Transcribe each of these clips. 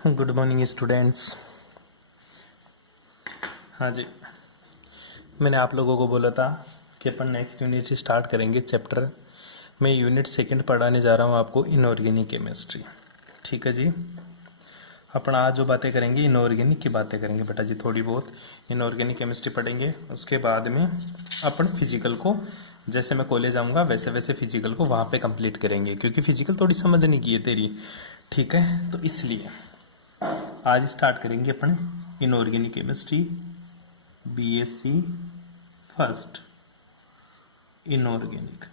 Good morning students. हाँ जी, मैंने आप लोगों को बोला था कि अपन नेक्स्ट यूनिट स्टार्ट करेंगे चैप्टर। मैं यूनिट सेकंड पढ़ाने जा रहा हूँ आपको इनऑर्गेनिक केमिस्ट्री। ठीक है जी। अपन आज जो बातें करेंगे इनऑर्गेनिक की बातें करेंगे बेटा जी, थोड़ी बहुत इनऑर्गेनिक केमिस्ट्री पढ़ेंगे। उसके बाद में अपन फिजिकल को, जैसे मैं कॉलेज आऊँगा वैसे वैसे फिजिकल को वहाँ पे कंप्लीट करेंगे, क्योंकि फिजिकल थोड़ी समझ नहीं की है तेरी। ठीक है, तो इसलिए आज स्टार्ट करेंगे अपन inorganic chemistry BSc first inorganic.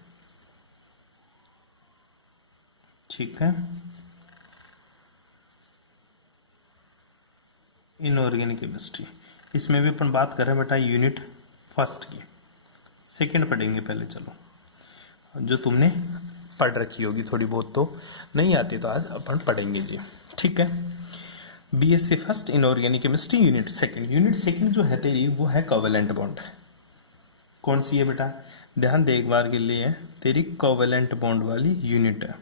ठीक है, इनऑर्गेनिक केमिस्ट्री। इसमें भी अपन बात कर रहे हैं बेटा यूनिट फर्स्ट की। सेकंड पढ़ेंगे पहले, चलो जो तुमने पढ़ रखी होगी थोड़ी बहुत, तो नहीं आती तो आज अपन पढ़ेंगे जी। ठीक है, BSc first inorganic chemistry unit second. Unit second जो है तेरी वो है कोवेलेंट बॉन्ड। कौन सी है बेटा, ध्यान दे एक बार के लिए, तेरी कोवेलेंट बॉन्ड वाली यूनिट है।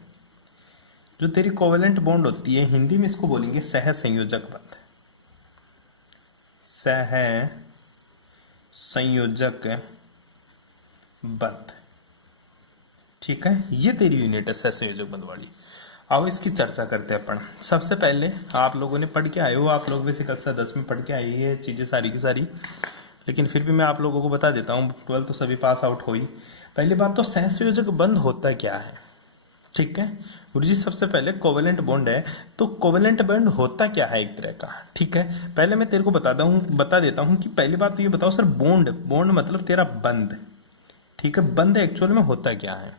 जो तेरी कोवेलेंट बॉन्ड होती है हिंदी में इसको बोलेंगे सह संयोजक बंध। सह संयोजक बंध। ठीक है, ये तेरी यूनिट है सह संयोजक बंध वाली। आओ इसकी चर्चा करते हैं अपन। सबसे पहले आप लोगों ने पढ़ के आए हो, आप लोग वैसे कक्षा 10 में पढ़ के आई है चीजें सारी की सारी, लेकिन फिर भी मैं आप लोगों को बता देता हूँ। 12 तो सभी पास आउट हो ही। पहली बात तो सह संयोजक बंध होता क्या है। ठीक है गुरु जी, सबसे पहले कोवेलेंट बॉन्ड है, तो कोवेलेंट बॉन्ड होता क्या है एक तरह का। ठीक है, पहले मैं तेरे को बता देता हूँ कि पहली बात तो ये बताओ सर, बॉन्ड बॉन्ड मतलब तेरा बंध। ठीक है, बंध एक्चुअल में होता क्या है।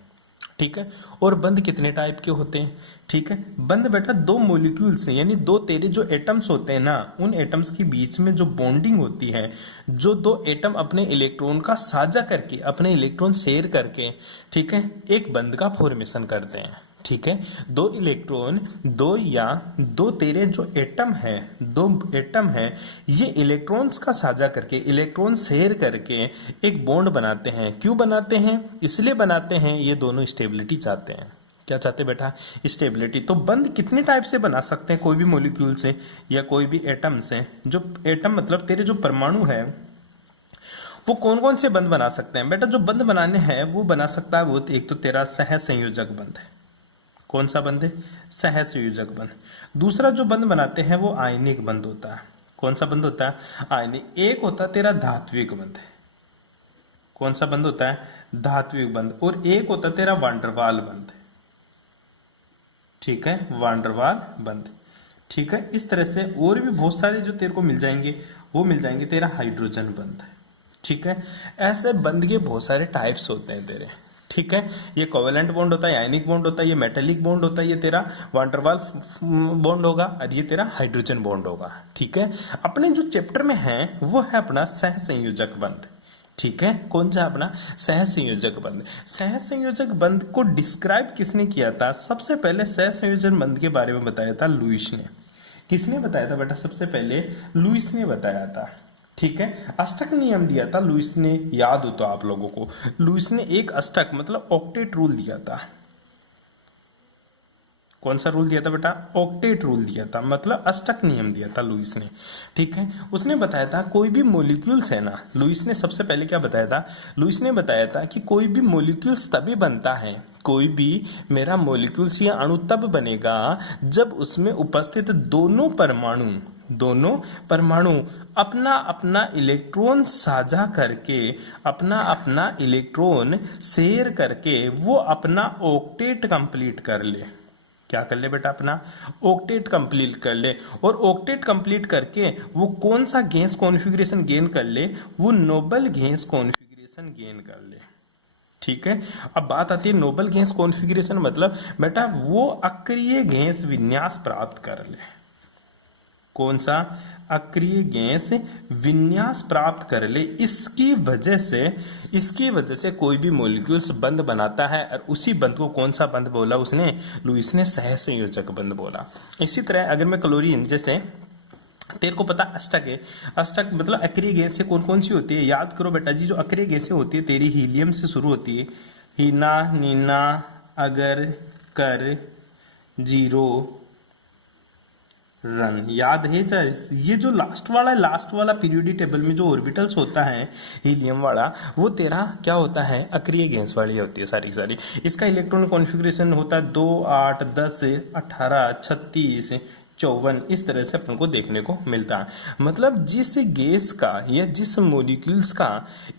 ठीक है, और बंध कितने टाइप के होते हैं। ठीक है, बंध बेटा दो मॉलिक्यूल्स हैं, यानी दो तेरे जो एटम्स होते हैं ना, उन एटम्स के बीच में जो बॉन्डिंग होती है, जो दो एटम अपने इलेक्ट्रॉन का साझा करके, अपने इलेक्ट्रॉन शेयर करके, ठीक है, एक बंध का फॉर्मेशन करते हैं। ठीक है, दो इलेक्ट्रॉन, दो या दो तेरे जो एटम है, दो एटम है, ये इलेक्ट्रॉन्स का साझा करके, इलेक्ट्रॉन शेयर करके एक बॉन्ड बनाते हैं। क्यों बनाते हैं, इसलिए बनाते हैं, ये दोनों स्टेबिलिटी चाहते हैं। क्या चाहते हैं बेटा, स्टेबिलिटी। तो बंध कितने टाइप से बना सकते हैं, कोई भी मॉलिक्यूल से या कोई भी एटम से। जो एटम मतलब तेरे जो परमाणु है, वो कौन कौन से बंध बना सकते हैं बेटा। जो बंध बनाने हैं वो बना सकता है, वो एक तो तेरा सह संयोजक बंध है। कौन सा बंध है, सह संयोजक बंध। दूसरा जो बंध बनाते हैं वो आयनिक बंध होता है। कौन सा बंध होता है, आयनिक। एक होता है तेरा धात्विक बंध। कौन सा बंध होता है, धात्विक बंध। और एक होता है तेरा वांडरवाल बंध। ठीक है, वांडरवाल बंध। ठीक है, इस तरह से और भी बहुत सारे जो तेरे को मिल जाएंगे, वो मिल जाएंगे तेरा हाइड्रोजन बंध। ठीक है, ऐसे बंध के बहुत सारे टाइप्स होते हैं तेरे। ठीक है, ये कोवेलेंट बॉन्ड होता है, आयनिक बॉन्ड होता है, ये मेटेलिक बॉन्ड होता है, ये तेरा वांडरवाल बॉन्ड होगा, और ये तेरा हाइड्रोजन बॉन्ड होगा। ठीक है, अपने जो चैप्टर में है वो है अपना सह संयोजक बंध। ठीक है, कौन सा अपना सह संयोजक बंध। सह संयोजक बंध को डिस्क्राइब किसने किया था, सबसे पहले सह संयोजन बंध के बारे में बताया था लुईस ने। किसने बताया था बेटा, सबसे पहले लुईस ने बताया था। ठीक है, अष्टक नियम दिया था लुईस ने, याद हो तो आप लोगों को। लुईस ने एक अष्टक मतलब ऑक्टेट रूल दिया था। कौन सा रूल दिया था बेटा, ऑक्टेट रूल दिया था, मतलब अष्टक नियम दिया था लुईस ने। ठीक है, उसने बताया था कोई भी मॉलिक्यूल्स है ना, लुईस ने सबसे पहले क्या बताया था, लुईस ने बताया था कि कोई भी मॉलिक्यूल्स तभी बनता है, कोई भी मेरा मॉलिक्यूल्स या अणु तब बनेगा जब उसमें उपस्थित दोनों परमाणु अपना अपना इलेक्ट्रॉन साझा करके, अपना अपना इलेक्ट्रॉन शेयर करके वो अपना ऑक्टेट कंप्लीट कर ले। क्या कर ले बेटा, अपना ऑक्टेट कंप्लीट कर ले। और ऑक्टेट कंप्लीट करके वो कौन सा गैस कॉन्फ़िगरेशन गेन कर ले, वो नोबल गैस कॉन्फ़िगरेशन गेन कर ले। ठीक है, अब बात आती है नोबल गैस कॉन्फ़िगरेशन, मतलब बेटा वो अक्रिय गैस विन्यास प्राप्त कर ले। कौन सा, अक्रिय गैस विन्यास प्राप्त कर ले। इसकी वजह से कोई भी मॉलिक्यूल्स बंध बनाता है, और उसी बंध को कौन सा बंध बोला उसने, लुईस ने सह संयोजक बंध बोला। इसी तरह अगर मैं क्लोरीन, जैसे तेरे को पता अष्टक है, अष्टक मतलब अक्रिय गैस से कौन कौन सी होती है, याद करो बेटा जी। जो अक्रिय गैसें होती है तेरी हीलियम से शुरू होती है, हीना नीना अगर कर जीरो रन। याद है चाहे ये जो लास्ट वाला पीरियोडिक टेबल में जो ऑर्बिटल्स होता है हीलियम वाला, वो तेरा क्या होता है, अक्रिय गैस वाली होती है सारी सारी। इसका इलेक्ट्रॉन कॉन्फ़िगरेशन होता है 2, 8, 10, 18, 36, 54, इस तरह से अपन को देखने को मिलता है। मतलब जिस गैस का या जिस मॉलिक्यूल्स का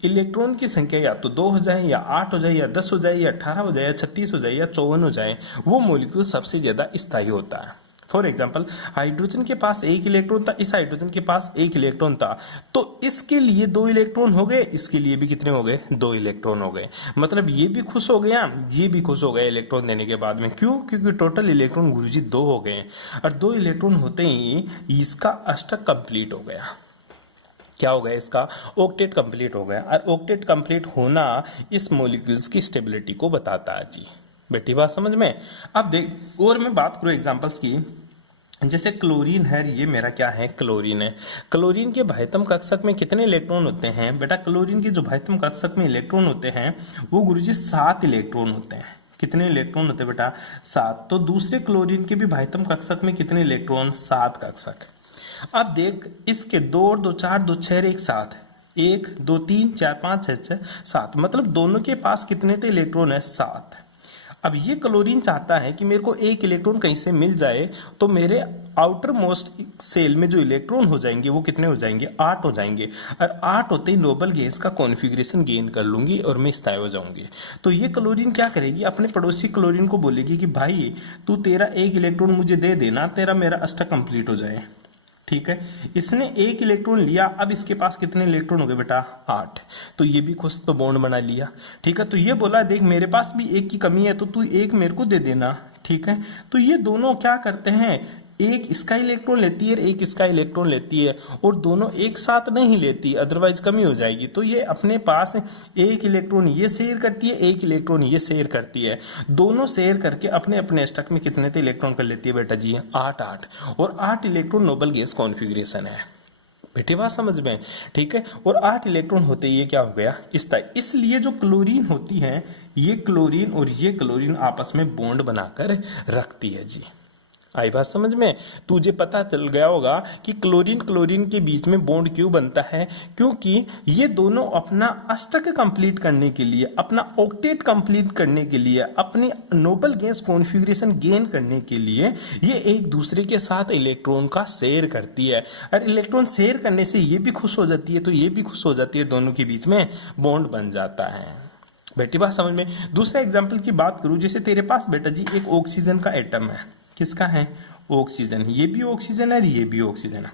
इलेक्ट्रॉन की संख्या या तो 2 हो जाए या 8 हो जाए या 10 हो जाए या 18 हो जाए या 36 हो जाए या 54 हो जाए, वो मॉलिक्यूल सबसे ज्यादा स्थायी होता है। फॉर एग्जाम्पल, हाइड्रोजन के पास 1 इलेक्ट्रॉन था, इस हाइड्रोजन के पास 1 इलेक्ट्रॉन था, तो इसके लिए 2 इलेक्ट्रॉन हो गए, इसके लिए भी कितने हो गए, 2 इलेक्ट्रॉन हो गए। मतलब ये भी खुश हो गया, ये भी खुश हो गया इलेक्ट्रॉन देने के बाद में। क्यों? क्योंकि टोटल इलेक्ट्रॉन गुरुजी 2 हो गए, और 2 इलेक्ट्रॉन होते ही इसका अष्टक कंप्लीट हो गया। क्या हो गया, इसका ऑक्टेट कंप्लीट हो गया। और ऑक्टेट कंप्लीट होना इस मॉलिक्यूल्स की स्टेबिलिटी को बताता है जी। बेटी बात समझ में? अब देख, और मैं बात करूं एग्जांपल्स की, जैसे क्लोरीन है, ये मेरा क्या है, क्लोरीन है। क्लोरीन के बाह्यतम कक्षक में कितने इलेक्ट्रॉन होते हैं बेटा? क्लोरीन के जो बाह्यतम कक्षक में इलेक्ट्रॉन होते हैं वो गुरुजी 7 इलेक्ट्रॉन होते हैं। कितने इलेक्ट्रॉन होते हैं बेटा? 7। तो दूसरे क्लोरीन के भी बाह्यतम कक्षक में कितने इलेक्ट्रॉन? 7 कक्षक। अब देख, इसके 2 और 2 4, 2 6 एक साथ, 1 2 3 4 5 6 6 7, मतलब दोनों के पास कितने थे इलेक्ट्रॉन है? 7। अब ये क्लोरीन चाहता है कि मेरे को 1 इलेक्ट्रॉन कहीं से मिल जाए, तो मेरे आउटर मोस्ट सेल में जो इलेक्ट्रॉन हो जाएंगे वो कितने हो जाएंगे? 8 हो जाएंगे। और 8 होते ही नोबल गैस का कॉन्फ़िगरेशन गेन कर लूंगी और मैं स्थायी हो जाऊंगी। तो ये क्लोरीन क्या करेगी, अपने पड़ोसी क्लोरीन को बोलेगी कि भाई तू तेरा 1 इलेक्ट्रॉन मुझे दे देना, तेरा मेरा अष्टक कंप्लीट हो जाए। ठीक है, इसने 1 इलेक्ट्रॉन लिया, अब इसके पास कितने इलेक्ट्रॉन हो गए बेटा? 8। तो ये भी खुश, तो बॉन्ड बना लिया। ठीक है, तो ये बोला देख मेरे पास भी 1 की कमी है, तो तू 1 मेरे को दे देना। ठीक है, तो ये दोनों क्या करते हैं, एक इसका इलेक्ट्रॉन लेती है, एक इसका इलेक्ट्रॉन लेती है, और दोनों एक साथ नहीं लेती, अदरवाइज कमी हो जाएगी। तो ये अपने पास 1 इलेक्ट्रॉन ये शेयर करती है, 1 इलेक्ट्रॉन ये शेयर करती है, दोनों शेयर करके अपने अपने स्टक में कितने इलेक्ट्रॉन कर लेती है बेटा जी? 8 और 8 इलेक्ट्रॉन नोबल गैस कॉन्फ़िगरेशन है। बेटी बात समझ में? ठीक है, और 8 इलेक्ट्रॉन होते ही ये क्या हो गया? इसलिए जो क्लोरीन होती है, ये क्लोरीन और ये क्लोरीन आपस में बॉन्ड बनाकर रखती है जी। आई बात समझ में? तुझे पता चल गया होगा कि क्लोरीन क्लोरीन के बीच में बॉन्ड क्यों बनता है, क्योंकि ये दोनों अपना अष्टक कंप्लीट करने के लिए, अपना ऑक्टेट कंप्लीट करने के लिए, अपनी नोबल गैस कॉन्फ़िगरेशन गेन करने के लिए ये एक दूसरे के साथ इलेक्ट्रॉन का शेयर करती है। और इलेक्ट्रॉन शेयर करने से ये भी खुश हो जाती है, तो ये भी खुश हो जाती है, दोनों के बीच में बॉन्ड बन जाता है। बेटी बात समझ में? दूसरा एग्जाम्पल की बात करूं, जैसे तेरे पास बेटा जी एक ऑक्सीजन का एटम है। किसका है? ऑक्सीजन। ये भी ऑक्सीजन है, ये भी ऑक्सीजन है।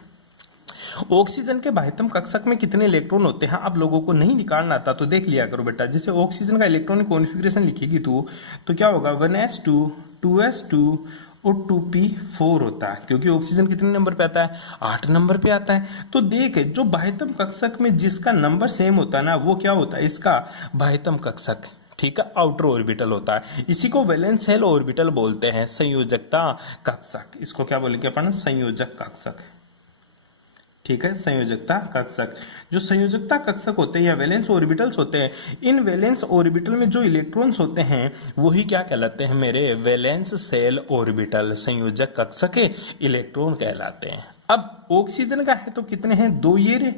ऑक्सीजन के बाह्यतम कक्षक में कितने इलेक्ट्रॉन होते हैं? आप लोगों को नहीं निकालना आता तो देख लिया करो बेटा। जैसे ऑक्सीजन का इलेक्ट्रॉनिक कॉन्फ़िगरेशन लिखेगी तू, तो क्या होगा? 1s2 2s2 और 2p4 होता है, क्योंकि ऑक्सीजन कितने नंबर पे आता है? 8 नंबर पे आता है। तो देख, जो बाह्यतम कक्षक में जिसका नंबर सेम होता है ना, वो क्या होता है? इसका बाह्यतम कक्षक। ठीक है, आउटर ऑर्बिटल होता है। इसी को वैलेंस शेल ऑर्बिटल बोलते हैं, संयोजकता कक्षक। इसको क्या बोलेंगे अपन? संयोजक कक्षक। ठीक है, संयोजकता कक्षक। जो संयोजकता कक्षक होते हैं या वैलेंस ऑर्बिटल्स होते हैं, इन वैलेंस ऑर्बिटल में जो इलेक्ट्रॉन्स होते हैं वही क्या कहलाते हैं मेरे? वैलेंस शेल ऑर्बिटल, संयोजक कक्षक इलेक्ट्रॉन कहलाते हैं। अब ऑक्सीजन का है तो कितने हैं? 2 ये रे,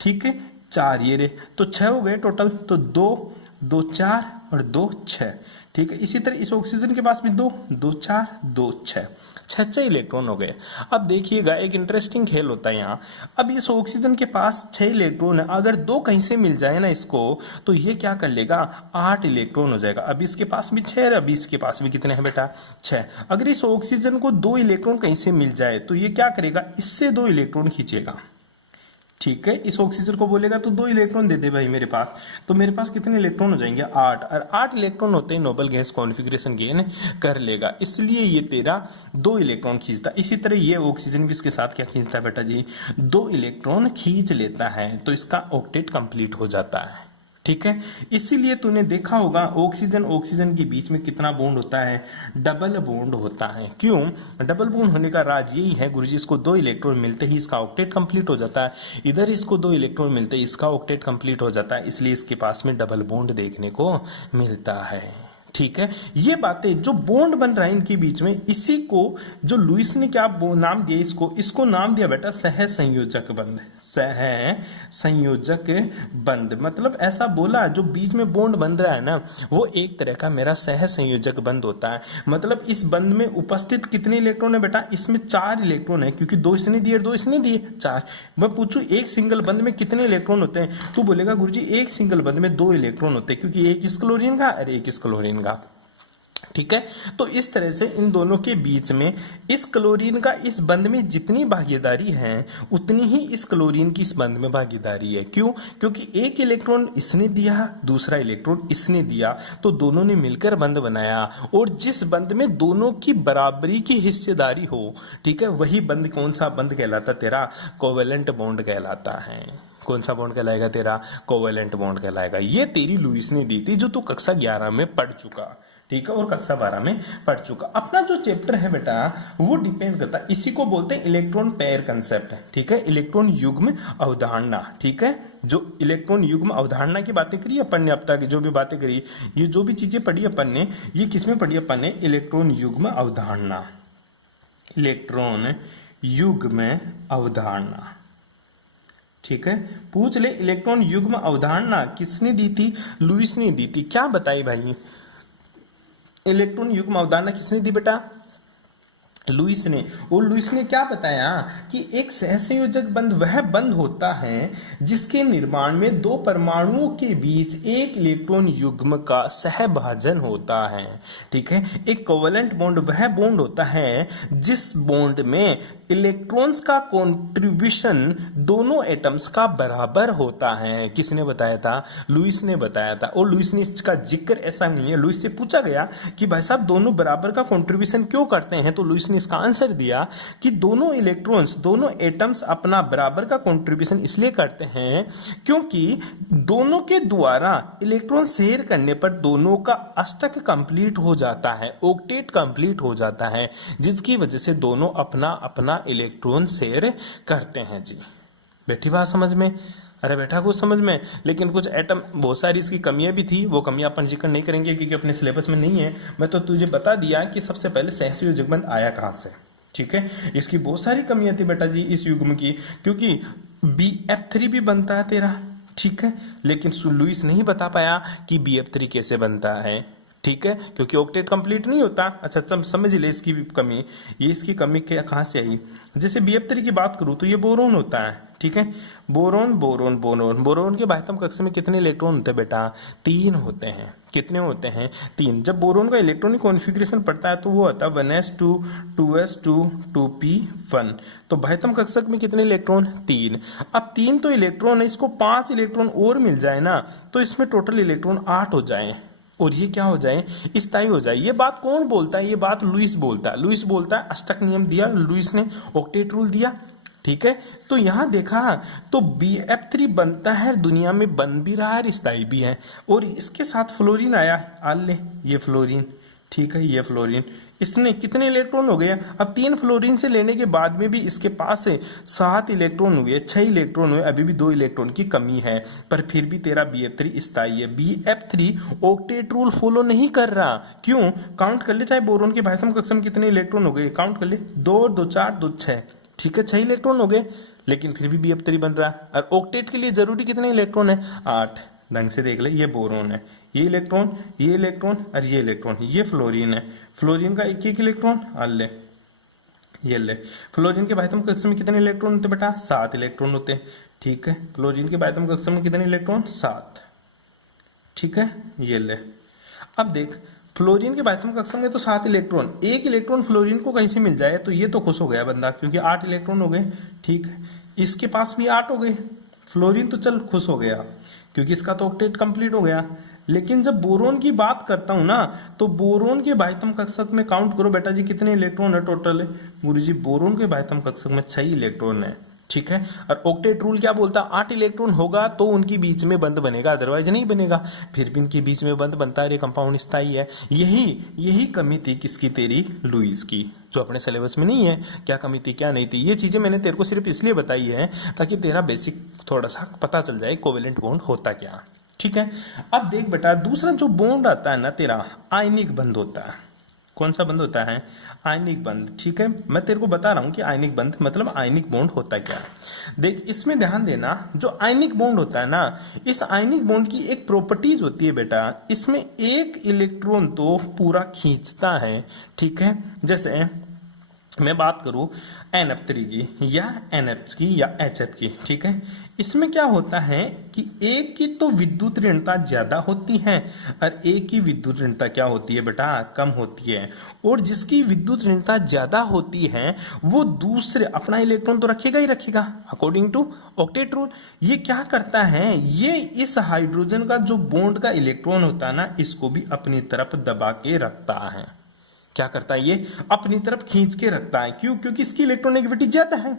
ठीक है, 4 ये रे, तो 6 हो गए टोटल। तो 2 2 4 और 2 6। ठीक है, इसी तरह इस ऑक्सीजन के पास भी 2 2 4 2 6, 6 इलेक्ट्रॉन हो गए। अब देखिएगा, एक इंटरेस्टिंग खेल होता है यहाँ। अब इस ऑक्सीजन के पास 6 इलेक्ट्रॉन है, अगर 2 कहीं से मिल जाए ना इसको, तो ये क्या कर लेगा? 8 इलेक्ट्रॉन हो जाएगा। अब इसके पास भी 6 है, अब इसके पास भी कितने हैं बेटा? 6। अगर इस ऑक्सीजन को 2 इलेक्ट्रॉन कहीं से मिल जाए तो ये क्या करेगा? इससे 2 इलेक्ट्रॉन खींचेगा। ठीक है, इस ऑक्सीजन को बोलेगा तो 2 इलेक्ट्रॉन दे दे भाई मेरे पास, तो मेरे पास कितने इलेक्ट्रॉन हो जाएंगे? 8। और 8 इलेक्ट्रॉन होते ही नोबल गैस कॉन्फ़िगरेशन गेन कर लेगा, इसलिए ये तेरा 2 इलेक्ट्रॉन खींचता। इसी तरह ये ऑक्सीजन भी इसके साथ क्या खींचता है बेटा जी? 2 इलेक्ट्रॉन खींच लेता है, तो इसका ऑक्टेट कंप्लीट हो जाता है। ठीक है, इसीलिए तूने देखा होगा ऑक्सीजन ऑक्सीजन के बीच में कितना बॉन्ड होता है? डबल बॉन्ड होता है। क्यों डबल बॉन्ड होने का राज यही है गुरुजी, इसको 2 इलेक्ट्रॉन मिलते ही इसका ऑक्टेट कंप्लीट हो जाता है, इधर इसको 2 इलेक्ट्रॉन मिलते ही इसका ऑक्टेट कंप्लीट हो जाता है, इसलिए इसके पास में डबल बॉन्ड देखने को मिलता है। ठीक है, ये बातें जो बॉन्ड बन रहा है इनके बीच में, इसी को जो लुईस ने क्या नाम दिया, इसको नाम दिया बेटा सह संयोजक बंध। सह संयोजक बंध मतलब ऐसा बोला जो बीच में बॉन्ड बन रहा है ना, वो एक तरह का मेरा सह संयोजक बंध होता है। मतलब इस बंध में उपस्थित कितने इलेक्ट्रॉन है बेटा, इसमें 4 इलेक्ट्रॉन है, क्योंकि 2 इसने दिए और 2 इसने दिए, 4। मैं पूछूं एक सिंगल बंध में कितने इलेक्ट्रॉन होते हैं, तू बोलेगा गुरुजी एक सिंगल बंध में 2 इलेक्ट्रॉन होते हैं, क्योंकि एक इस क्लोरीन का और एक इस क्लोरीन का। ठीक है, तो इस तरह से इन दोनों के बीच में इस क्लोरीन का इस बंध में जितनी भागीदारी है उतनी ही इस क्लोरीन की इस बंध में भागीदारी है। क्यों? क्योंकि एक इलेक्ट्रॉन इसने दिया, दूसरा इलेक्ट्रॉन इसने दिया, तो दोनों ने मिलकर बंध बनाया। और जिस बंध में दोनों की बराबरी की हिस्सेदारी हो, ठीक है, वही बंध कौन सा बंध कहलाता तेरा, कोवेलेंट बॉन्ड कहलाता है। कौन सा बॉन्ड कहलाएगा तेरा, कोवेलेंट बॉन्ड कहलाएगा। ये तेरी लुईस ने दी थी, जो तू कक्षा 11 में पढ़ चुका, ठीक है, और कक्षा 12 में पढ़ चुका। अपना जो चैप्टर है बेटा वो डिपेंड करता है, इसी को बोलते हैं इलेक्ट्रॉन पेयर कंसेप्ट, ठीक है, इलेक्ट्रॉन युग्म अवधारणा। ठीक है, जो इलेक्ट्रॉन युग्म अवधारणा की बातें करी अपन ने, अब तक जो भी बातें करी, ये जो भी चीजें पढ़ी अपन ने, ये किसमें पढ़ी अपन ने, इलेक्ट्रॉन युग्म अवधारणा। इलेक्ट्रॉन युग्म अवधारणा, ठीक है। पूछ ले इलेक्ट्रॉन युग्म अवधारणा किसने दी थी, लुईस ने दी थी। क्या बताई भाई, इलेक्ट्रॉन युग्म अवधारणा किसने दी बेटा, लुईस ने। और लुईस ने क्या बताया कि एक सहसंयोजक बंध वह बंध होता है जिसके निर्माण में 2 परमाणुओं के बीच एक इलेक्ट्रॉन युग्म का सहभाजन होता है। ठीक है, एक कोवेलेंट बॉन्ड वह बॉन्ड होता है जिस बॉन्ड में इलेक्ट्रॉन्स का कंट्रीब्यूशन दोनों एटम्स का बराबर होता है। किसने बताया था, लुईस ने बताया था। और लुईस ने इसका जिक्र ऐसा नहीं है, लुईस से पूछा गया कि भाई साहब दोनों बराबर का कंट्रीब्यूशन क्यों करते हैं, तो लुईस ने इसका आंसर दिया कि दोनों इलेक्ट्रॉन्स, दोनों एटम्स अपना बराबर का कंट्रीब्यूशन इसलिए करते हैं क्योंकि दोनों के द्वारा इलेक्ट्रॉन शेयर करने पर दोनों का अष्टक कंप्लीट हो जाता है, ऑक्टेट कंप्लीट हो जाता है, जिसकी वजह से दोनों अपना अपना इलेक्ट्रॉन शेयर करते हैं। जी बैठी बात समझ में, अरे बैठा कुछ समझ में। लेकिन कुछ एटम, बहुत सारी इसकी कमियां भी थी, वो कमियां अपन जिक्र नहीं करेंगे क्योंकि अपने सिलेबस में नहीं है। मैं तो तुझे बता दिया कि सबसे पहले सहसंयोजक बंध आया कहां से। ठीक है, इसकी बहुत सारी कमियां थी बेटा जी इस युग्म की, क्योंकि BF3 भी बनता है तेरा, ठीक है, लेकिन लुईस नहीं बता पाया कि BF3 कैसे बनता है। ठीक है, क्योंकि ऑक्टेट कंप्लीट नहीं होता। अच्छा समझ ले इसकी भी कमी, ये इसकी कमी कहां से आई। जैसे BF3 की बात करूं तो ये बोरोन होता है, ठीक है, बोरोन बोरोन बोरोन बोरोन के बाह्यतम कक्ष में कितने इलेक्ट्रॉन होते हैं बेटा, 3 होते हैं। कितने होते हैं, 3। जब बोरोन का इलेक्ट्रॉनिक कॉन्फ़िगरेशन पड़ता है तो वो होता है 1s2 2s2 2p1। तो बाह्यतम कक्षक में कितने इलेक्ट्रॉन, 3। अब 3 तो इलेक्ट्रॉन है, इसको 5 इलेक्ट्रॉन और मिल जाए ना तो इसमें टोटल इलेक्ट्रॉन 8 हो जाए और ये क्या हो जाए, स्थायी हो जाए। ये बात कौन बोलता है, ये बात लुईस बोलता है। लुईस बोलता है, अष्टक नियम दिया लुईस ने, ऑक्टेट रूल दिया। ठीक है, तो यहां देखा तो BF3 बनता है, दुनिया में बन भी रहा है, स्थायी भी है। और इसके साथ फ्लोरीन आया, आल ले ये फ्लोरीन, ठीक है, ये फ्लोरीन, इसने कितने इलेक्ट्रॉन हो गए। अब 3 फ्लोरीन से लेने के बाद में भी इसके पास 7 इलेक्ट्रॉन हुए, 6 इलेक्ट्रॉन हुए, अभी भी 2 इलेक्ट्रॉन की कमी है, पर फिर भी तेरा BF3 स्थायी है। BF3 ऑक्टेट रूल फॉलो नहीं कर रहा। क्यों, काउंट कर ले, चाहे बोरोन के बाह्यतम कक्ष में कितने इलेक्ट्रॉन हो गए, काउंट कर ले, 2 2 4 2 6, ठीक है, 6 इलेक्ट्रॉन हो गए, लेकिन फिर भी BF3 बन रहा है। और ऑक्टेट के लिए जरूरी कितने इलेक्ट्रॉन है, 8। ढंग से देख ले, ये बोरोन है, ये इलेक्ट्रॉन, ये इलेक्ट्रॉन और ये इलेक्ट्रॉन, ये फ्लोरीन है, फ्लोरीन का एक एक इलेक्ट्रॉन, ले ये ले। फ्लोरीन के बाह्यतम कक्ष में कितने इलेक्ट्रॉन होते बेटा, 7 इलेक्ट्रॉन होते। ठीक है, क्लोरीन के बाह्यतम कक्ष में कितने इलेक्ट्रॉन, 7। ठीक है, ये ले। अब देख, फ्लोरीन के बाह्यतम कक्ष में तो 7 इलेक्ट्रॉन, एक इलेक्ट्रॉन फ्लोरीन को कहीं से मिल जाए तो ये तो खुश हो गया बंदा, क्योंकि 8 इलेक्ट्रॉन हो गए। ठीक है, इसके पास भी 8 हो गए, फ्लोरीन तो चल खुश हो गया क्योंकि इसका तो ऑक्टेट कंप्लीट हो गया। लेकिन जब बोरोन की बात करता हूं ना, तो बोरोन के बाह्यतम कक्षक में काउंट करो बेटा जी कितने इलेक्ट्रॉन है टोटल। गुरुजी बोरोन के बाह्यतम कक्षक में 6 इलेक्ट्रॉन है। ठीक है, और ऑक्टेट रूल क्या बोलता है, 8 इलेक्ट्रॉन होगा तो उनके बीच में बंध बनेगा, अदरवाइज नहीं बनेगा। फिर भी इनके बीच में बंध बनता है, ये कंपाउंड स्थायी है। यही कमी थी किसकी, तेरी लुईस की, जो अपने सिलेबस में नहीं है। क्या कमी थी क्या नहीं थी, ये चीजें मैंने तेरे को सिर्फ इसलिए बताई है ताकि तेरा बेसिक थोड़ा सा पता चल जाए कोवेलेंट बॉन्ड होता क्या। ठीक है। अब देख बेटा, दूसरा जो बॉन्ड आता है ना तेरा, आयनिक बंध होता है। कौन सा बंध होता है? आयनिक बंध। ठीक है, मैं तेरे को बता रहा हूं कि आयनिक बंध मतलब आयनिक बॉन्ड होता क्या है। देख, इसमें ध्यान देना, जो आयनिक बॉन्ड होता है ना, इस आयनिक बॉन्ड की एक प्रॉपर्टीज होती है बेटा, इसमें एक इलेक्ट्रॉन तो पूरा खींचता है। ठीक है, जैसे मैं बात करूं NF3 की या NH की या HF की। ठीक है, इसमें क्या होता है कि एक की तो विद्युत ऋणता ज्यादा होती है और एक की विद्युत ऋणता क्या होती है बेटा? कम होती है। और जिसकी विद्युत ऋणता ज्यादा होती है वो दूसरे अपना इलेक्ट्रॉन तो रखेगा ही रखेगा, अकॉर्डिंग टू ऑक्टेट रूल। ये क्या करता है, ये इस हाइड्रोजन का जो बॉन्ड का इलेक्ट्रॉन होता है ना, इसको भी अपनी तरफ दबा के रखता है। क्या करता है, ये अपनी तरफ खींच के रखता है। क्यों? क्योंकि इसकी इलेक्ट्रोनेगेटिविटी ज्यादा है।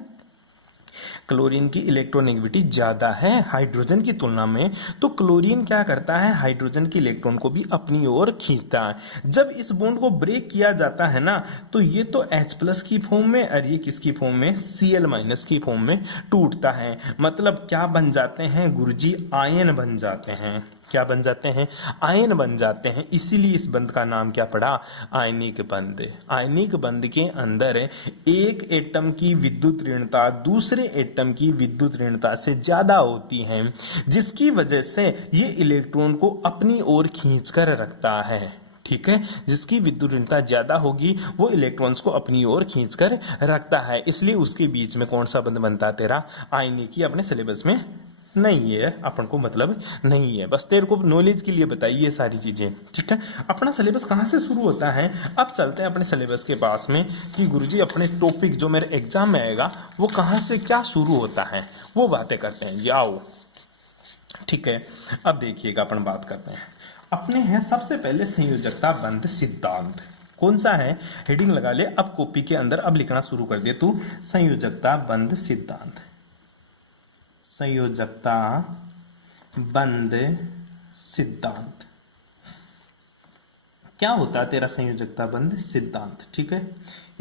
क्लोरीन की इलेक्ट्रोनेगेटिविटी ज्यादा है हाइड्रोजन की तुलना में, तो क्लोरीन क्या करता है, हाइड्रोजन के इलेक्ट्रॉन को भी अपनी ओर खींचता है। जब इस बॉन्ड को ब्रेक किया जाता है ना, तो ये तो H+ की फॉर्म में और ये किसकी फॉर्म में? Cl- की फॉर्म में टूटता है। मतलब क्या बन जाते हैं गुरुजी? आयन बन जाते हैं। क्या बन जाते हैं? आयन बन जाते हैं। इसीलिए इस बंध का नाम क्या पड़ा? आयनिक बंध। आयनिक बंध के अंदर एक एटम की विद्युत ऋणता दूसरे एटम की विद्युत ऋणता से ज्यादा होती है, जिसकी वजह से ये इलेक्ट्रॉन को अपनी ओर खींच कर रखता है। ठीक है, जिसकी विद्युत ऋणता ज्यादा होगी वो इलेक्ट्रॉन्स को अपनी ओर खींचकर रखता है। इसलिए उसके बीच में कौन सा बंध बनता है तेरा? आयनिक। अपने सिलेबस में नहीं है, अपन को मतलब नहीं है, बस तेरे को नॉलेज के लिए बताइए ये सारी चीजें। ठीक है, अपना सिलेबस कहाँ से शुरू होता है? अब चलते हैं अपने सिलेबस के पास में कि गुरुजी अपने टॉपिक जो मेरे एग्जाम में आएगा वो कहाँ से क्या शुरू होता है, वो बातें करते हैं। जाओ, ठीक है। अब देखिएगा, अपन बात करते हैं। अपने हैं सबसे पहले संयोजकता बंध सिद्धांत। कौन सा है? हेडिंग लगा ले अब कॉपी के अंदर, अब लिखना शुरू कर दे तू। संयोजकता बंध सिद्धांत। संयोजकता बंध सिद्धांत क्या होता है तेरा? संयोजकता बंध सिद्धांत। ठीक है,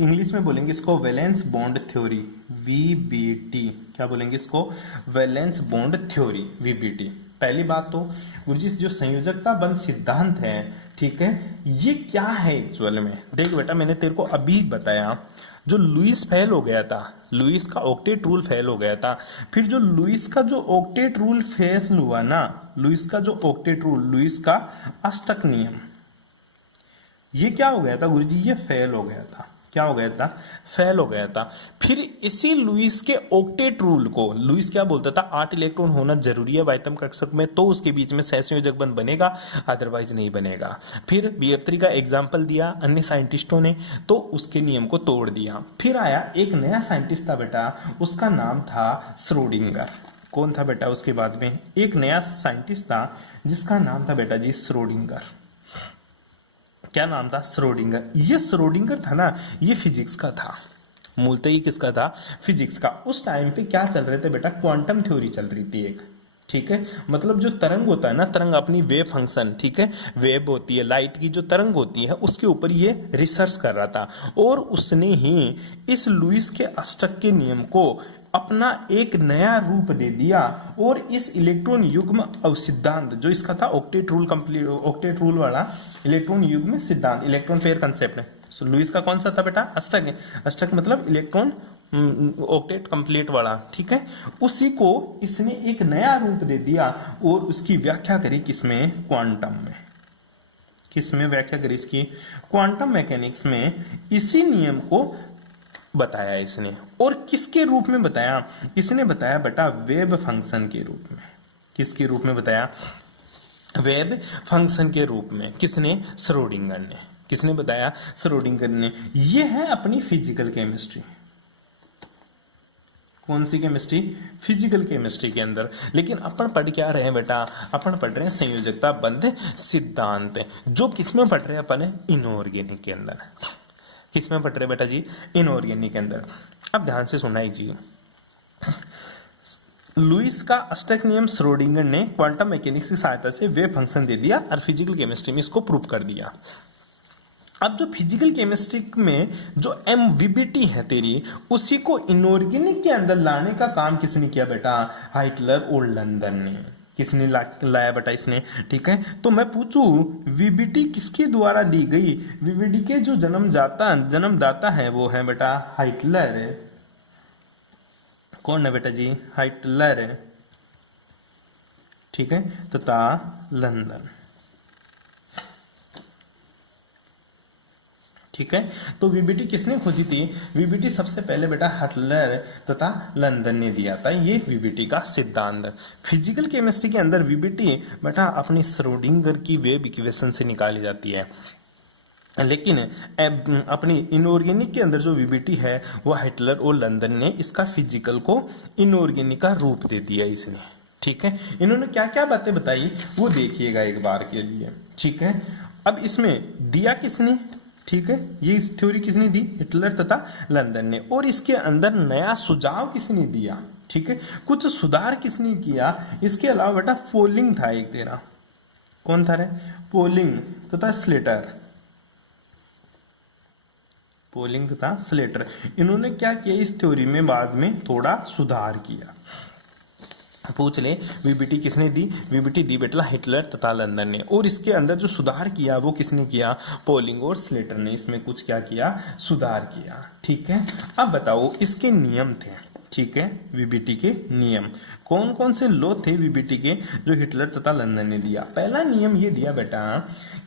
इंग्लिश में बोलेंगे इसको वैलेंस बॉन्ड थ्योरी, VBT। क्या बोलेंगे इसको? Valence bond theory, VBT। पहली बात तो गुरुजी जो संयोजकता बंध सिद्धांत है, ठीक है, ये क्या है एक्चुअल में? देख बेटा, मैंने तेरे को अभी बताया, जो लुईस फेल हो गया था, लुईस का ऑक्टेट रूल फेल हो गया था। फिर जो लुईस का जो ऑक्टेट रूल फेल हुआ ना, लुईस का जो ऑक्टेट रूल, लुईस का अष्टक नियम, ये क्या हो गया था गुरुजी? ये फेल हो गया था। क्या हो गया था? फेल हो गया था। फिर इसी लुईस के ऑक्टेट रूल को, लुईस क्या बोलता था? 8 इलेक्ट्रॉन होना जरूरी है वाइटम कक्षक में, तो उसके बीच में सहसंयोजक बंध बनेगा, अदरवाइज नहीं बनेगा। फिर BF3 का एग्जाम्पल दिया अन्य साइंटिस्टों ने, तो उसके नियम को तोड़ दिया। फिर आया एक नया साइंटिस्ट था बेटा, उसका नाम था श्रोडिंगर। कौन था बेटा? उसके बाद में एक नया साइंटिस्ट था जिसका नाम था बेटा जी श्रोडिंगर। क्या नाम था? श्रोडिंगर। ये श्रोडिंगर था ना, ये फिजिक्स का था, मूलतः ही किसका था? फिजिक्स का। उस टाइम पे क्या चल रहे थे बेटा? क्वांटम थ्योरी चल रही थी एक। ठीक है, मतलब जो तरंग होता है ना, तरंग अपनी वेव फंक्शन, ठीक है, वेव होती है, लाइट की जो तरंग होती है उसके ऊपर ये रिसर्च कर रहा था। और उसने ही इस लुईस के अष्टक के नियम को अपना एक नया रूप दे दिया और इस इलेक्ट्रॉन युग्म सिद्धांत जो इसका था, octet rule complete, octet rule वाला इलेक्ट्रॉन युग्म सिद्धांत, इलेक्ट्रॉन पेयर कंसेप्ट है। सो लुईस का कौन सा था बेटा? अष्टक। अष्टक मतलब इलेक्ट्रॉन ऑक्टेट कंप्लीट वाला। ठीक है, उसी को इसने एक नया रूप दे दिया और उसकी व्याख्या करी किसमें? क्वांटम में। किसमें व्याख्या करी इसकी? क्वांटम मैकेनिक्स में। इसी नियम को बताया इसने, और किसके रूप में बताया? इसने बताया बेटा वेव फंक्शन के रूप में। किसके रूप में बताया? वेव फंक्शन के रूप में। किसने? श्रोडिंगर ने। किसने बताया? श्रोडिंगर ने। यह है अपनी फिजिकल केमिस्ट्री। कौन सी केमिस्ट्री? फिजिकल केमिस्ट्री के अंदर। लेकिन अपन पढ़ क्या रहे हैं बेटा? अपन पढ़ रहे हैं संयोजकता बंध सिद्धांत, जो किसमें पढ़ रहे हैं अपन? इनऑर्गेनिक के अंदर। किसमें पढ़ रहे बेटा जी? इनऑर्गेनिक के अंदर। अब ध्यान से सुनाई जी। लुईस का अष्टक नियम श्रोडिंगर ने क्वांटम मैकेनिक्स की सहायता से वेव फंक्शन दे दिया और फिजिकल केमिस्ट्री में इसको प्रूव कर दिया। अब जो फिजिकल केमिस्ट्री में जो MVBT है तेरी, उसी को इनऑर्गेनिक के अंदर लाने का काम किसने किया बेटा? हाइटलर और लंदन ने। किसने लाया बेटा इसने, ठीक है। तो मैं पूछूं वीबीटी किसके द्वारा दी गई, वीबीटी के जो जन्मदाता है वो है बेटा हिटलर। कौन है बेटा जी, हिटलर, ठीक है, तथा लंदन, ठीक है। तो वीबीटी किसने खोजी थी, वीबीटी सबसे पहले बेटा हिटलर तथा लंदन ने दिया था ये वीबीटी का सिद्धांत। फिजिकल केमिस्ट्री के अंदर वीबीटी बेटा अपनी श्रोडिंगर की वेव इक्वेशन से निकाली जाती है, लेकिन अपनी इनऑर्गेनिक के अंदर जो वीबीटी है वो हिटलर और लंदन ने इसका फिजिकल को इनऑर्गेनिक का रूप दे दिया इसने, ठीक है। इन्होंने क्या क्या बातें बताई वो देखिएगा एक बार के लिए, ठीक है। अब इसमें दिया किसने, ठीक है, ये थ्योरी किसने दी, हिटलर तथा लंदन ने, और इसके अंदर नया सुझाव किसने दिया, ठीक है, कुछ सुधार किसने किया। इसके अलावा बेटा पोलिंग था एक तेरा, कौन था रे, पोलिंग तथा स्लेटर, पोलिंग तथा स्लेटर, इन्होंने क्या किया इस थ्योरी में बाद में थोड़ा सुधार किया। पूछ ले वीबीटी किसने दी, वीबीटी दी बेटा हिटलर तथा लंदन ने, और इसके अंदर जो सुधार किया वो किसने किया, पोलिंग और स्लेटर ने इसमें कुछ क्या किया, सुधार किया, ठीक है। अब बताओ इसके नियम थे, ठीक है, वीबीटी के नियम कौन कौन से लॉ थे वीबीटी के जो हिटलर तथा लंदन ने दिया। पहला नियम ये दिया बेटा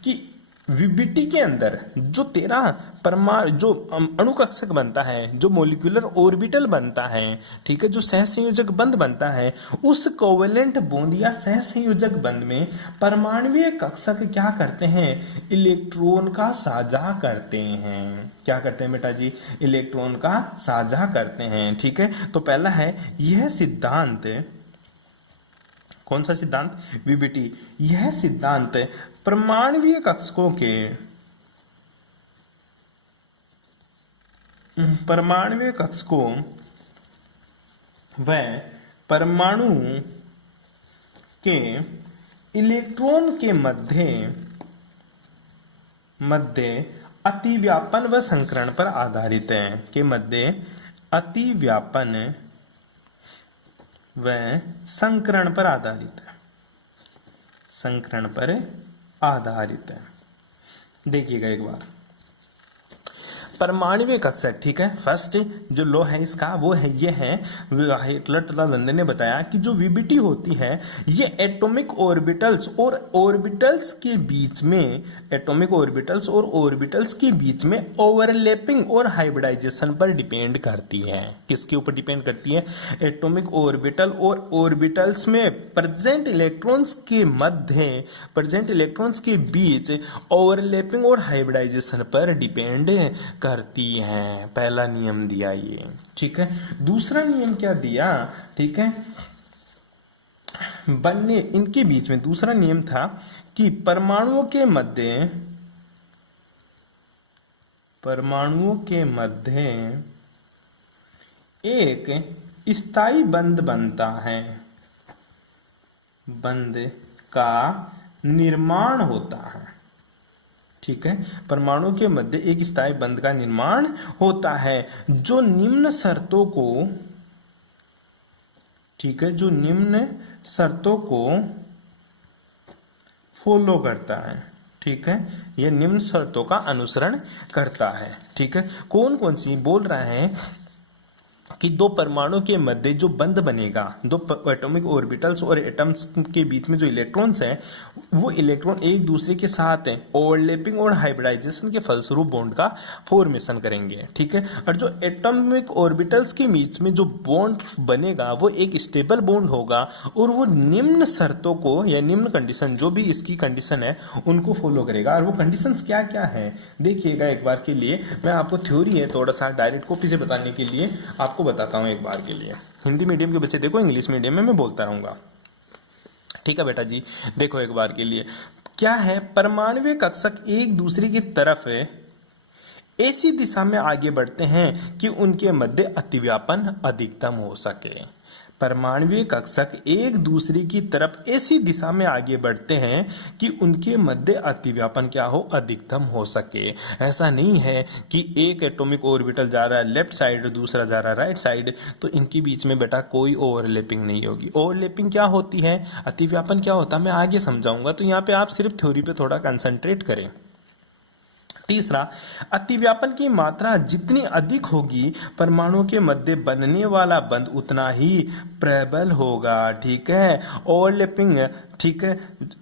कि वीबीटी के अंदर जो तेरा परमाणु जो अणुकक्षक बनता है, जो मोलिकुलर ऑर्बिटल बनता है, ठीक है, जो सहसंयोजक बंध बनता है, उस कोवेलेंट बॉन्ड या सहसंयोजक बंध में परमाणुीय कक्षक क्या करते हैं, इलेक्ट्रॉन का साझा करते हैं। क्या करते हैं बेटा जी, इलेक्ट्रॉन का साझा करते हैं, ठीक है। तो पहला है यह सिद्धांत, कौन सा सिद्धांत, वीबीटी, यह सिद्धांत परमाणुीय कक्षकों के परमाणुीय कक्षकों व परमाणु के इलेक्ट्रॉन के मध्य अतिव्यापन व संकरण पर आधारित है, के मध्य अतिव्यापन व संकरण पर आधारित है, संकरण पर आधारित है। देखिएगा एक बार परमाणुीय कक्षक, ठीक है, फर्स्ट जो लॉ है इसका वो है ये है, हिटलर तथा लंदन ने बताया कि जो वीबीटी होती है ये एटॉमिक ऑर्बिटल्स और ऑर्बिटल्स के बीच में, एटॉमिक ऑर्बिटल्स और ऑर्बिटल्स के बीच में ओवरलैपिंग और हाइब्रिडाइजेशन पर डिपेंड करती है। किसके ऊपर डिपेंड करती है, एटॉमिक ऑर्बिटल और ऑर्बिटल्स में प्रेजेंट इलेक्ट्रॉन्स के मध्य, प्रेजेंट इलेक्ट्रॉन्स के बीच ओवरलैपिंग और हाइब्रिडाइजेशन पर डिपेंड करती हैं। पहला नियम दिया ये, ठीक है। दूसरा नियम क्या दिया, ठीक है, बनने इनके बीच में दूसरा नियम था कि परमाणुओं के मध्य एक स्थायी बंध बनता है, बंध का निर्माण होता है, ठीक है, परमाणु के मध्य एक स्थायी बंध का निर्माण होता है जो निम्न शर्तों को, ठीक है, जो निम्न शर्तों को फॉलो करता है, ठीक है, यह निम्न शर्तों का अनुसरण करता है, ठीक है। कौन कौन सी बोल रहे हैं कि दो परमाणु के मध्य जो बंध बनेगा, दो एटॉमिक ऑर्बिटल्स और एटम्स के बीच में जो इलेक्ट्रॉन्स हैं वो इलेक्ट्रॉन एक दूसरे के साथ ओवरलैपिंग और हाइब्रिडाइजेशन के फलस्वरूप बॉन्ड का फॉर्मेशन करेंगे, ठीक है। और जो एटॉमिक ऑर्बिटल्स के बीच में जो बॉन्ड बनेगा वो एक स्टेबल बॉन्ड होगा और वो निम्न शर्तों को या निम्न कंडीशन जो भी इसकी कंडीशन है उनको फॉलो करेगा। और वो कंडीशंस क्या क्या है देखिएगा एक बार के लिए, मैं आपको थ्योरी है थोड़ा सा डायरेक्ट कॉपी से बताने के लिए आपको बताता हूं एक बार के लिए। हिंदी मीडियम के बच्चे देखो, इंग्लिश मीडियम में मैं बोलता रहूंगा, ठीक है बेटा जी। देखो एक बार के लिए क्या है, परमाणुीय कक्षक एक दूसरे की तरफ ऐसी दिशा में आगे बढ़ते हैं कि उनके मध्य अतिव्यापन अधिकतम हो सके। परमाणुीय कक्षक एक दूसरे की तरफ ऐसी दिशा में आगे बढ़ते हैं कि उनके मध्य अतिव्यापन क्या हो, अधिकतम हो सके। ऐसा नहीं है कि एक एटॉमिक ऑर्बिटल जा रहा है लेफ्ट साइड, दूसरा जा रहा है राइट साइड, तो इनके बीच में बेटा कोई ओवरलैपिंग नहीं होगी। ओवरलैपिंग क्या होती है, अतिव्यापन क्या होता है, मैं आगे समझाऊंगा, तो यहाँ पे आप सिर्फ थ्योरी पे थोड़ा कंसंट्रेट करें। तीसरा, अतिव्यापन की मात्रा जितनी अधिक होगी परमाणुओं के मध्य बनने वाला बंध उतना ही प्रबल होगा। ठीक है, ओवरलैपिंग, ठीक है,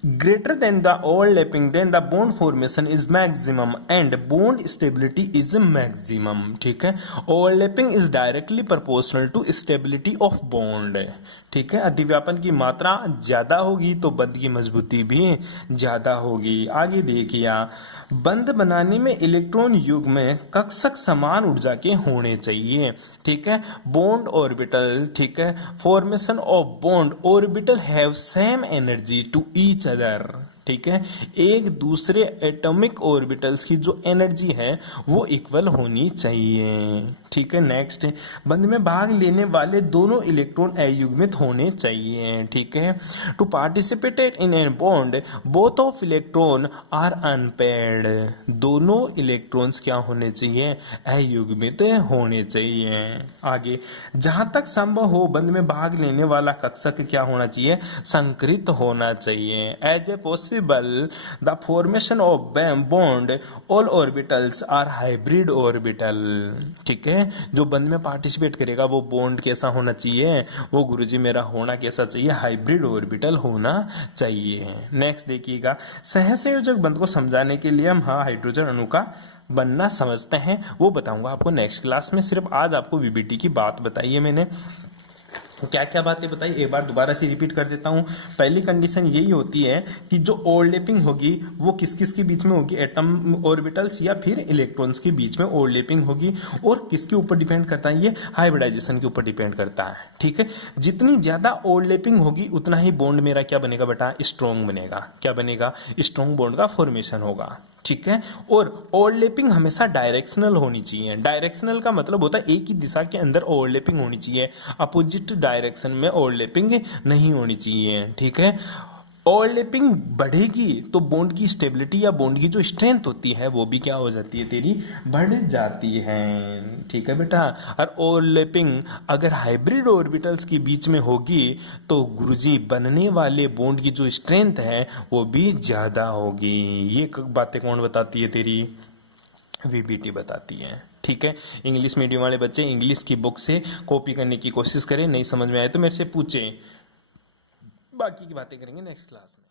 greater than the overlapping then the bond formation is maximum and bond stability is maximum. ठीक है, overlapping is directly proportional to stability of bond. ठीक है, अतिव्यापन की मात्रा ज्यादा होगी तो बंध की मजबूती भी ज्यादा होगी। आगे देखिए, बंध बनाने में इलेक्ट्रॉन युग्म में कक्षक समान ऊर्जा के होने चाहिए। ठीक है, बॉन्ड ऑर्बिटल, ठीक है, formation of bond orbital have same energy to each other. ठीक है, एक दूसरे एटॉमिक ऑर्बिटल्स की जो एनर्जी है वो इक्वल होनी चाहिए। ठीक है, नेक्स्ट, बंध में भाग लेने वाले दोनों इलेक्ट्रॉन अयुग्मित होने चाहिए। ठीक है, to participate in a bond both of electron are unpaired. दोनों इलेक्ट्रॉन्स क्या होने चाहिए, अयुग्मित होने चाहिए। आगे, जहां तक संभव हो बंध में भाग लेने वाला कक्षक क्या होना चाहिए, संकृत होना चाहिए। As a possible the formation of bond all orbitals are hybrid orbital. ठीक है, जो बंध में पार्टिसिपेट करेगा वो बॉन्ड कैसा होना चाहिए, वो गुरुजी मेरा होना कैसा चाहिए, हाइब्रिड ऑर्बिटल होना चाहिए। नेक्स्ट देखिएगा, सहसंयोजक बंध को समझाने के लिए हम हाइड्रोजन अणु का बनना समझते हैं, वो बताऊंगा आपको नेक्स्ट क्लास में। सिर्फ आज आपको वीबीटी की बात बताई है मैंने। क्या क्या बातें बताई, एक बार दोबारा से रिपीट कर देता हूं। पहली कंडीशन यही होती है कि जो ओवरलैपिंग होगी वो किस किस के बीच में होगी, एटम ऑर्बिटल्स या फिर इलेक्ट्रॉन्स के बीच में ओवरलैपिंग होगी। और किसके ऊपर डिपेंड करता है, ये हाइब्रिडाइजेशन के ऊपर डिपेंड करता है। ठीक है, जितनी ज्यादा ओवरलैपिंग होगी उतना ही बॉन्ड मेरा क्या बनेगा बेटा, स्ट्रॉन्ग बनेगा। क्या बनेगा, स्ट्रॉन्ग बॉन्ड का फॉर्मेशन होगा। ठीक है, और ओवरलैपिंग हमेशा डायरेक्शनल होनी चाहिए। डायरेक्शनल का मतलब होता है एक ही दिशा के अंदर ओवरलैपिंग होनी चाहिए, अपोजिट डायरेक्शन में ओवरलैपिंग नहीं होनी चाहिए। ठीक है, ओवरलैपिंग बढ़ेगी तो बॉन्ड की स्टेबिलिटी या बॉन्ड की जो स्ट्रेंथ होती है वो भी क्या हो जाती है, तेरी बढ़ जाती है। ठीक है बेटा, और ओवरलैपिंग अगर हाइब्रिड ऑर्बिटल्स के बीच में होगी तो गुरुजी बनने वाले बॉन्ड की जो स्ट्रेंथ है वो भी ज्यादा होगी। ये बातें कौन बताती है, तेरी वीबीटी बताती है। ठीक है, इंग्लिश मीडियम वाले बच्चे इंग्लिश की बुक से कॉपी करने की कोशिश करें, नहीं समझ में आए तो मेरे से पूछें, बाकी की बातें करेंगे नेक्स्ट क्लास में।